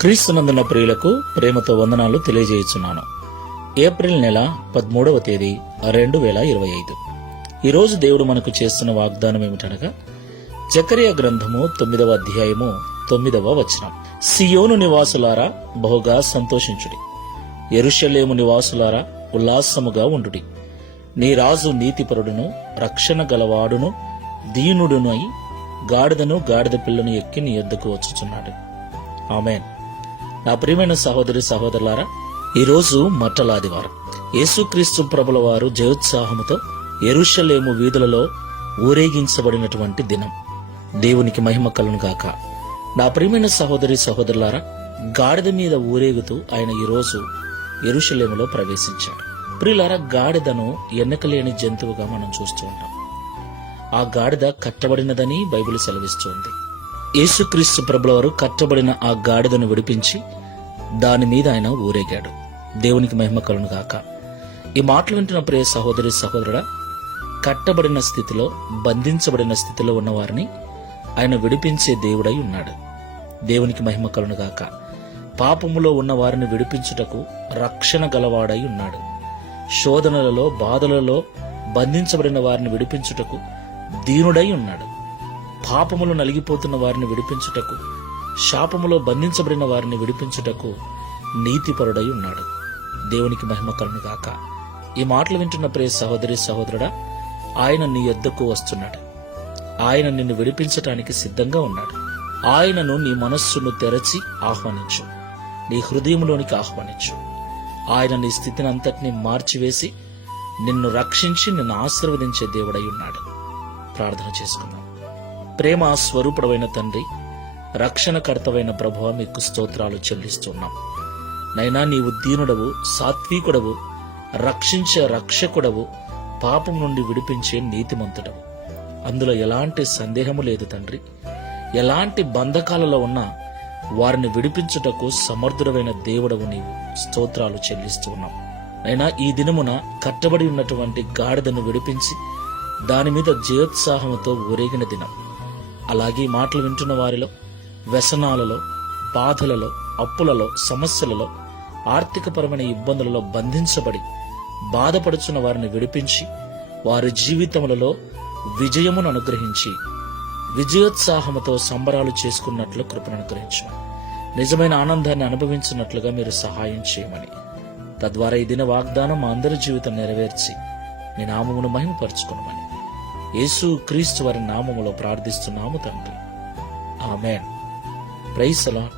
క్రీస్తునందున ప్రియులకు ప్రేమతో వందనాలు తెలియజేయుచున్నాను. ఏప్రిల్ నెల 13వ తేదీ 2025. ఈరోజు దేవుడు మనకు చేస్తున్న వాగ్దానం ఏమిటనగా జకర్యా గ్రంథము 9వ అధ్యాయము 9వ వచనం. సియోను నివాసులారా బహుగా సంతోషించుడి, యెరూషలేము నివాసులారా ఉల్లాసముగా ఉండుడి. నీ రాజు నీతిపరుడును రక్షణ గలవాడును దీనుడును అయి గాడిదను గాడిద పిల్లను ఎక్కి నీ యొద్దకు వచ్చుచున్నాడు. ఆమేన్. నా ప్రియమైన సహోదరి సహోదరులారా, ఈరోజు మట్టలాదివారం. యేసుక్రీస్తు ప్రభుల వారు జయోత్సాహముతో యెరూషలేము వీధులలో ఊరేగించబడినటువంటి దినం. దేవునికి మహిమ కలుగును గాక. నా ప్రియమైన సహోదరి సహోదరులారా, గాడిద మీద ఊరేగుతూ ఆయన ఈరోజు యెరూషలేములో ప్రవేశించాడు. ప్రియులారా, గాడిదను ఎన్నికలేని జంతువుగా మనం చూస్తూ ఉంటాం. ఆ గాడిద కట్టబడినదని బైబిల్ సెలవిస్తోంది. యేసుక్రీస్తు ప్రభుల వారు కట్టబడిన ఆ గాడిదను విడిపించి దాని మీద ఆయన ఊరేగాడు. దేవునికి మహిమ కలుగును గాక. ఈ మాటలు వింటున్న ప్రియ సహోదరి సహోదరుడా, కట్టబడిన స్థితిలో బంధించబడిన స్థితిలో ఉన్న వారిని ఆయన విడిపించే దేవుడై ఉన్నాడు. దేవునికి మహిమ కలుగును గాక. పాపములో ఉన్న వారిని విడిపించుటకు రక్షణ గలవాడై ఉన్నాడు. శోధనలలో బాధలలో బంధించబడిన వారిని విడిపించుటకు దీనుడై ఉన్నాడు. పాపములు నలిగిపోతున్న వారిని విడిపించుటకు, శాపములో బంధించబడిన వారిని విడిపించుటకు నీతిపరుడై ఉన్నాడు. దేవునికి మహిమ కలుగును గాక. ఈ మాటలు వింటున్న ప్రియ సహోదరి సహోదరుడా, ఆయన నీ యొద్దకు వస్తున్నాడు. ఆయన నిన్ను విడిపించటానికి సిద్ధంగా ఉన్నాడు. ఆయనను నీ మనస్సును తెరచి ఆహ్వానించు, నీ హృదయంలోనికి ఆహ్వానించు. ఆయన నీ స్థితిని అంతటినీ మార్చివేసి నిన్ను రక్షించి నిన్ను ఆశీర్వదించే దేవుడై ఉన్నాడు. ప్రార్థన చేసుకుందాం. ప్రేమ స్వరూపుడవైన తండ్రి, రక్షణకర్తవైన ప్రభువా, మీకు స్తోత్రాలు చెల్లిస్తున్నాం. నైనా నీవు దీనుడవు, సాత్వికుడవు, రక్షించే రక్షకుడవు, పాపం నుండి విడిపించే నీతిమంతుడవు. అందులో ఎలాంటి సందేహము లేదు తండ్రి. ఎలాంటి బంధకాలలో ఉన్నా వారిని విడిపించుటకు సమర్థుడమైన దేవుడవు నీవు. స్తోత్రాలు చెల్లిస్తూ ఉన్నాం. అయినా ఈ దినమున కట్టబడి ఉన్నటువంటి గాడిదను విడిపించి దాని మీద జయోత్సాహముతో ఊరేగిన దినం. అలాగే మాటలు వింటున్న వారిలో వ్యసనాలలో, బాధలలో, అప్పులలో, సమస్యలలో, ఆర్థికపరమైన ఇబ్బందులలో బంధించబడి బాధపడుచున్న వారిని విడిపించి వారి జీవితములలో విజయమును అనుగ్రహించి విజయోత్సాహముతో సంబరాలు చేసుకున్నట్లు కృపను అనుగ్రహించు. నిజమైన ఆనందాన్ని అనుభవించినట్లుగా మీరు సహాయం చేయమని, తద్వారా ఈ దిన వాగ్దానం మా అందరి జీవితం నెరవేర్చి నీ నామమును మహిమపరచుకునమని యేసు క్రీస్తు వారి నామములో ప్రార్థిస్తున్నాము తండ్రి. ఆమేన్. Praise the lord.